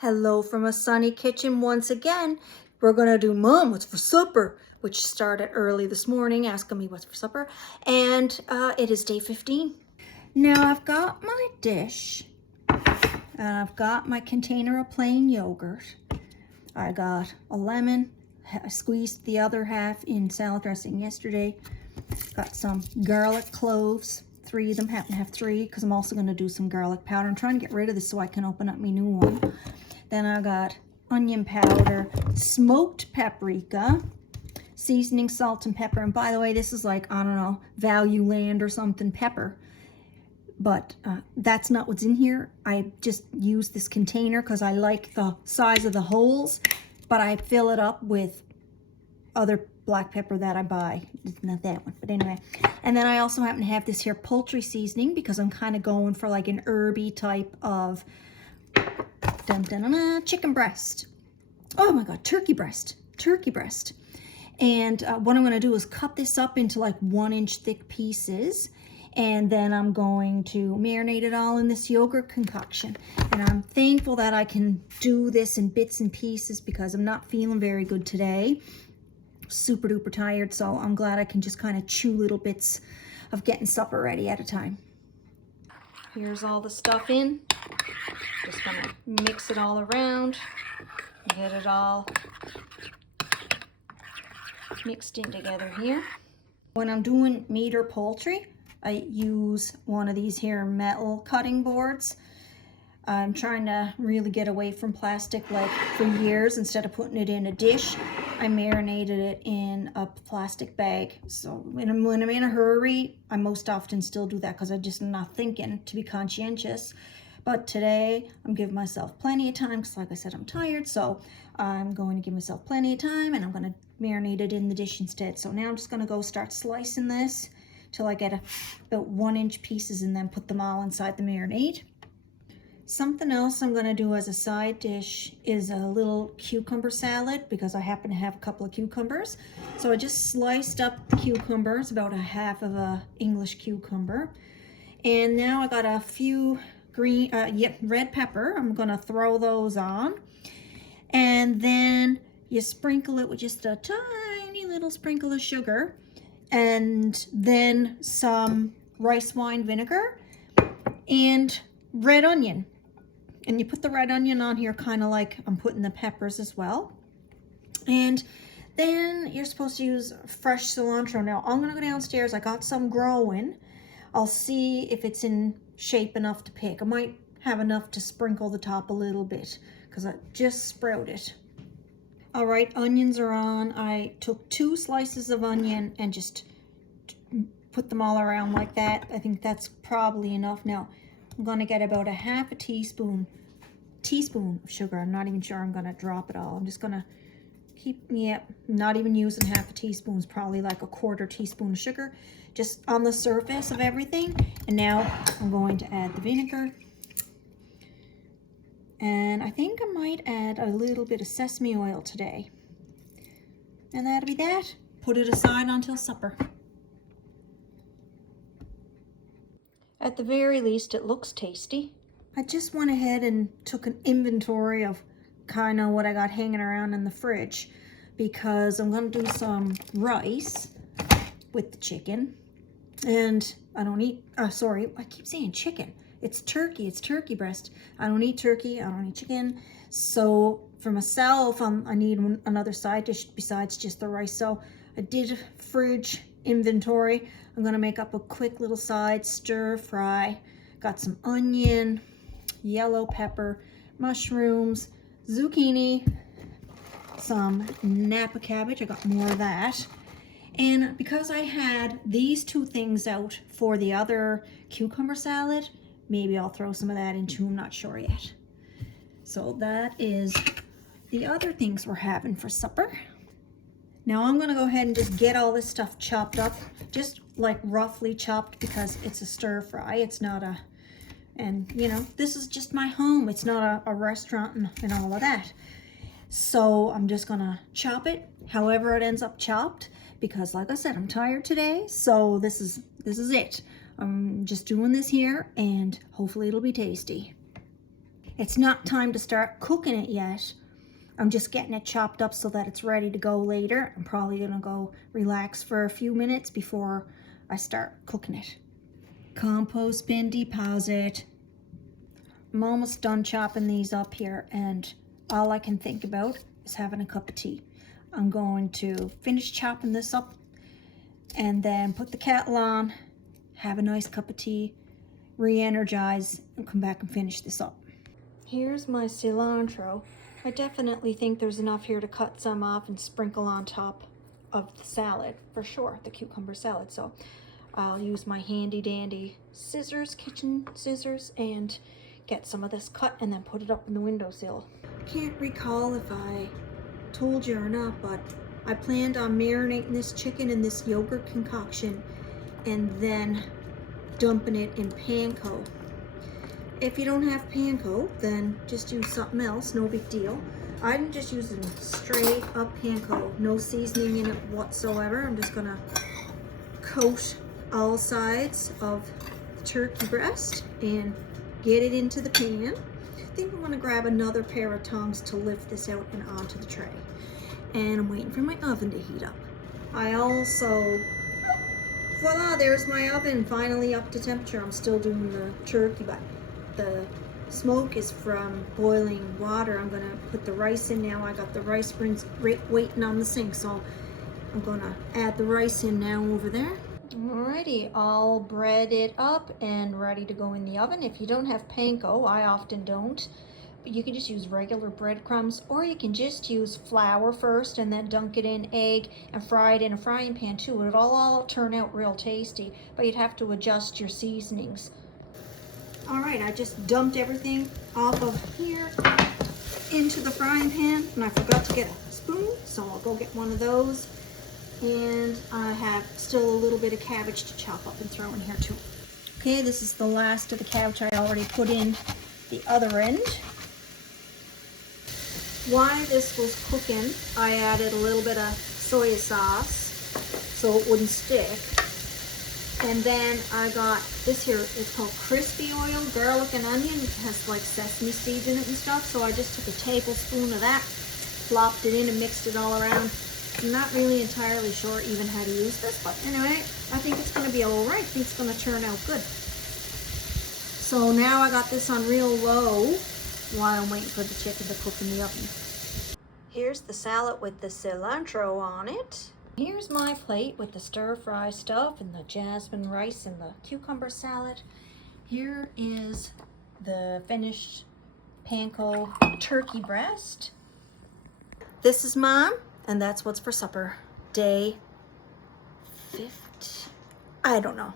Hello from a sunny kitchen once again. We're gonna do Mom, what's for supper? Which started early this morning, asking me what's for supper. And it is day 15. Now I've got my dish, and I've got my container of plain yogurt. I got a lemon. I squeezed the other half in salad dressing yesterday. Got some garlic cloves. 3 of them, happen to have 3 because I'm also gonna do some garlic powder. I'm trying to get rid of this so I can open up my new one. Then I got onion powder, smoked paprika, seasoning, salt, and pepper. And by the way, this is like, I don't know, Value Land or something pepper. But that's not what's in here. I just use this container because I like the size of the holes, but I fill it up with other black pepper that I buy. It's not that one, but anyway. And then I also happen to have this here poultry seasoning because I'm kind of going for like an herby type of chicken breast. Oh my God, turkey breast. And what I'm going to do is cut this up into like 1-inch thick pieces. And then I'm going to marinate it all in this yogurt concoction. And I'm thankful that I can do this in bits and pieces because I'm not feeling very good today. Super duper tired, so I'm glad I can just kind of chew little bits of getting supper ready at a time. Here's all the stuff in. Just gonna mix it all around, get it all mixed in together here. When I'm doing meat or poultry, I use one of these here metal cutting boards. I'm trying to really get away from plastic. Like for years, instead of putting it in a dish, I marinated it in a plastic bag. So when I'm in a hurry, I most often still do that because I'm just not thinking to be conscientious. But today, I'm giving myself plenty of time because like I said, I'm tired. So I'm going to give myself plenty of time and I'm going to marinate it in the dish instead. So now I'm just going to go start slicing this till I get about 1-inch pieces and then put them all inside the marinade. Something else I'm going to do as a side dish is a little cucumber salad because I happen to have a couple of cucumbers. So I just sliced up the cucumbers, about a half of a English cucumber. And now I got a few red pepper. I'm going to throw those on. And then you sprinkle it with just a tiny little sprinkle of sugar. And then some rice wine vinegar and red onion. And you put the red onion on here kind of like I'm putting the peppers as well. And then you're supposed to use fresh cilantro. Now I'm going to go downstairs. I got some growing. I'll see if it's in shape enough to pick. I might have enough to sprinkle the top a little bit because I just sprouted. All right, onions are on. I took 2 slices of onion and just put them all around like that. I think that's probably enough. Now I'm going to get about a half a teaspoon of sugar. I'm not even sure I'm going to drop it all. I'm just going to not even using half a teaspoon. It's probably like a 1/4 teaspoon of sugar just on the surface of everything. And now I'm going to add the vinegar. And I think I might add a little bit of sesame oil today. And that'll be that. Put it aside until supper. At the very least, it looks tasty. I just went ahead and took an inventory of kind of what I got hanging around in the fridge because I'm going to do some rice with the chicken. And I don't eat, sorry, I keep saying chicken. It's turkey breast. I don't eat turkey, I don't eat chicken. So for myself, I need another side dish besides just the rice. So I did fridge inventory. I'm gonna make up a quick little side stir fry. Got some onion, yellow pepper, mushrooms, zucchini, some Napa cabbage. I got more of that. And because I had these 2 things out for the other cucumber salad, maybe I'll throw some of that in too, I'm not sure yet. So that is the other things we're having for supper. Now I'm gonna go ahead and just get all this stuff chopped up, just like roughly chopped because it's a stir fry. It's not a, and you know, this is just my home. It's not a restaurant and all of that. So I'm just gonna chop it however it ends up chopped because like I said, I'm tired today. So this is it. I'm just doing this here and hopefully it'll be tasty. It's not time to start cooking it yet. I'm just getting it chopped up so that it's ready to go later. I'm probably gonna go relax for a few minutes before I start cooking it. Compost bin deposit. I'm almost done chopping these up here, and all I can think about is having a cup of tea. I'm going to finish chopping this up and then put the kettle on, have a nice cup of tea, re-energize, and come back and finish this up. Here's my cilantro. I definitely think there's enough here to cut some off and sprinkle on top of the salad, for sure, the cucumber salad. So I'll use my handy dandy scissors, kitchen scissors, and get some of this cut and then put it up in the windowsill. Can't recall if I told you or not, but I planned on marinating this chicken in this yogurt concoction and then dumping it in Panko. If you don't have Panko, then just use something else, no big deal. I'm just using straight up Panko, no seasoning in it whatsoever. I'm just gonna coat all sides of the turkey breast and get it into the pan. I think I'm gonna grab another pair of tongs to lift this out and onto the tray. And I'm waiting for my oven to heat up. I also, voila, there's my oven, finally up to temperature. I'm still doing the turkey, but the smoke is from boiling water. I'm gonna put the rice in now. I got the rice rings waiting on the sink, so I'm gonna add the rice in now over there. Alrighty, all breaded up and ready to go in the oven. If you don't have Panko, I often don't, but you can just use regular breadcrumbs, or you can just use flour first and then dunk it in egg and fry it in a frying pan too. It'll all turn out real tasty, but you'd have to adjust your seasonings. All right, I just dumped everything off of here into the frying pan, and I forgot to get a spoon, so I'll go get one of those. And I have still a little bit of cabbage to chop up and throw in here too. Okay, this is the last of the cabbage I already put in the other end. While this was cooking, I added a little bit of soy sauce so it wouldn't stick. And then I got this here, it's called crispy oil, garlic and onion. It has like sesame seeds in it and stuff. So I just took a tablespoon of that, plopped it in and mixed it all around. I'm not really entirely sure even how to use this, but anyway, I think it's gonna be all right. I think it's gonna turn out good. So now I got this on real low while I'm waiting for the chicken to cook in the oven. Here's the salad with the cilantro on it. Here's my plate with the stir-fry stuff and the jasmine rice and the cucumber salad. Here is the finished Panko turkey breast. This is Mom, and that's what's for supper. Day 50. I don't know.